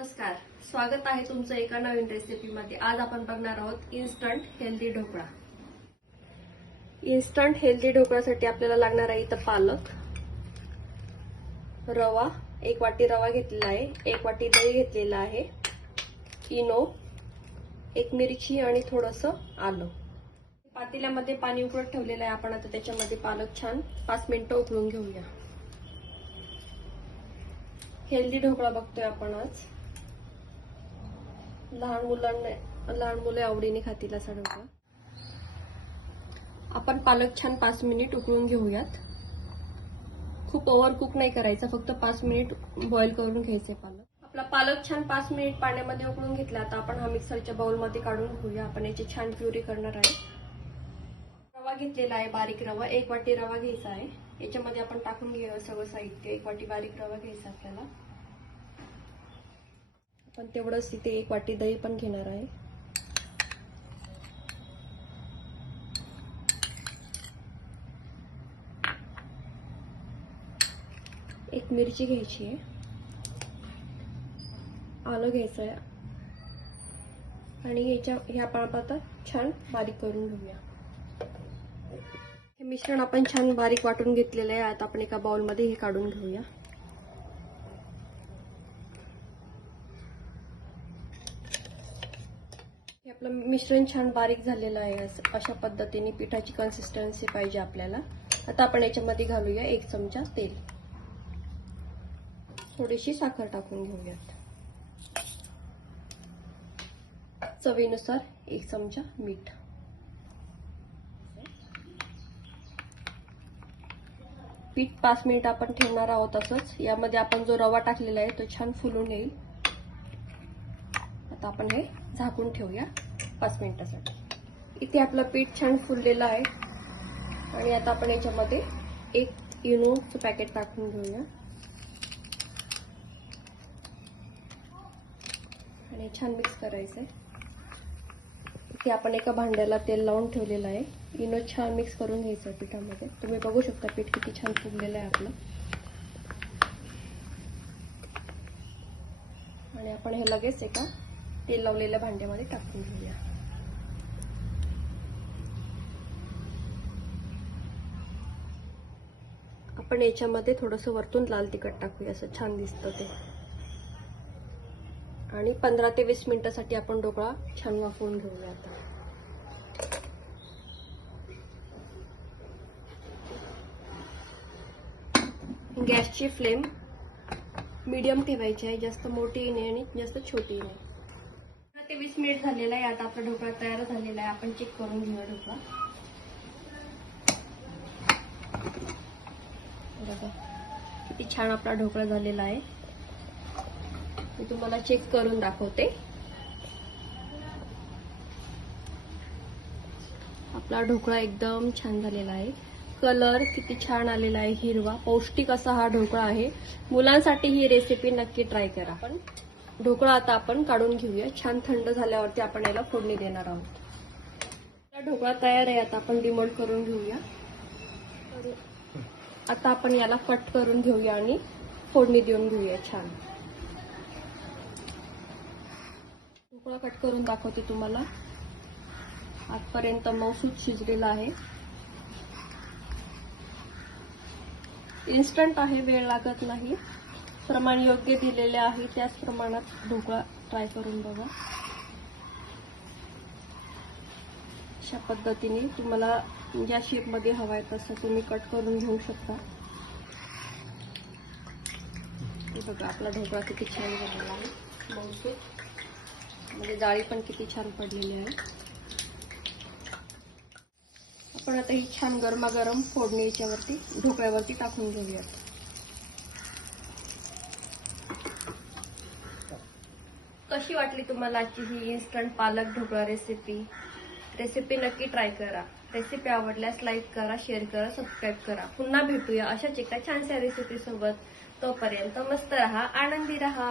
नमस्कार, स्वागत आहे तुमचं एका नवीन रेसिपीमध्ये। आज आपण बघणार आहोत instant healthy dhokla. Instant healthy ढोकळ्यासाठी आपल्याला लागणार आहे इथं पालक, रवा, 1 वाटी रवा घेतलेला आहे, 1 वाटी दही घेतलेला आहे, इनो, 1 मिरची आणि थोडंसं आलं। पातेल्यामध्ये पाणी उकळत ठेवलेलं आहे। आपण आता त्याच्यामध्ये पालक छान 5 मिनिटं उकळून घेऊया। हेल्दी ढोकळा बघतोय आपण आज। लहान मुले आवडीने खातील असा ढोकळा। आपण पालक छान 5 मिनिट उकळून घेऊयात। खूप ओव्हर कुक नाही करायचा, फक्त 5 मिनिट बॉईल करून घ्यायचे पालक। आपला पालक छान 5 मिनिट पाण्यामध्ये उकळून घेतला। आता आपण हा मिक्सरच्या बाउल मध्ये काढून घेऊया। आपण याची छान प्युरी करणार आहे। रवा घेतलेला आहे, बारीक रवा, 1 वाटी रवा घ्यायचा आहे। याच्यामध्ये आपण टाकून घेऊया सगळं साहित्य। 1 वाटी बारीक रवा घ्यायचा आपल्याला। आपण तेवढंच इथे 1 वाटी दही पण घेणार आहे। एक मिरची घ्यायची आहे, आलं घ्यायचं आहे आणि हे आपण आता छान बारीक करून घेऊया। हे मिश्रण आपण छान बारीक वाटून घेतलेलं आहे। आता आपण एका बाउल मध्ये हे काढून घेऊया। हे आपलं मिश्रण छान बारीक झालेलं आहे। अशा पद्धतीने पिठाची कन्सिस्टन्सी पाहिजे आपल्याला। आता आपण याच्यामध्ये घालूया 1 चमचा तेल, थोडीशी साखर टाकून घेऊयात, चवीनुसार 1 चमचा मीठ। पीठ 5 मिनिट आपण ठेवणार आहोत असंच। यामध्ये आपण जो रवा टाकलेला आहे तो छान फुलून येईल। आता आपण हे झाकून ठेवूया 5 मिनिटासाठी। इथे आपलं पीठ छान फुललेलं आहे आणि आता आपण याच्यामध्ये 1 इनोचं पॅकेट टाकून घेऊया आणि छान मिक्स करायचंय। इथे आपण एका भांड्याला तेल लावून ठेवलेलं आहे। इनो छान मिक्स करून घ्यायचं पिठामध्ये। तुम्ही बघू शकता पीठ किती छान फुगलेलं आहे आपलं। आणि आपण हे लगेच एका तेल लावलेल्या भांड्यामध्ये टाकून घेऊया। आपण याच्यामध्ये थोडंसं वरतून लाल तिखट टाकूया, असं छान दिसतं ते। आणि 15 ते 20 मिनिटांसाठी आपण ढोकळा छान वाफवून घेऊया। आता गॅसची फ्लेम मीडियम ठेवायची आहे, जास्त मोठी नाही आणि जास्त छोटी नाही। 15 ते 20 मिनिट झालेला आहे। आता आपला ढोकळा तयार झालेला आहे। आपण चेक करून घेऊया ढोकळा। बघा किती छान आपला ढोकळा झालेला आहे। मी तुम्हाला चेक करून दाखवते। आपला ढोकळा एकदम छान झालेला आहे। कलर किती छान आलेला आहे, हिरवा, पौष्टिक असा हा ढोकळा आहे। मुलांसाठी ही रेसिपी नक्की ट्राय करा। पण ढोकळा आता आपण काढून घेऊया। छान थंड झाल्यावरती आपण याला फोडणी देणार आहोत। आपला ढोकळा तयार आहे। आता आपण डिमोल्ड करून घेऊया। आता आपण याला कट करून घेऊया आणि फोडणी देऊन घेऊया छान। ढोकळा कट करून दाखवते तुम्हाला। आजपर्यंत मऊसूत शिजलेला आहे। इन्स्टंट आहे, वेळ लागत नाही। प्रमाण योग्य दिलेले आहे, त्याच प्रमाणात ढोकळा ट्राय करून बघा। अशा पद्धतीने तुम्हाला ज्या शेप मध्ये हवा आहे तसं तुम्ही कट करून घेऊ शकता। हे बघा आपला ढोकळा किती छान झालेला आहे, मऊसूत, म्हणजे जाळी पण किती छान पडलेली आहे। आपण आता ही छान गरमागरम फोडणी याच्यावरती ढोकळ्यावरती टाकून घेऊयात। कशी वाटली तुम्हाला आजची ही इन्स्टंट पालक ढोकळा रेसिपी नक्की ट्राय करा। रेसिपी आवडल्यास लाईक करा, शेअर करा, सबस्क्राईब करा। पुन्हा भेटूया अशाच एका छानशा रेसिपी सोबत। तोपर्यंत मस्त रहा, आनंदी रहा।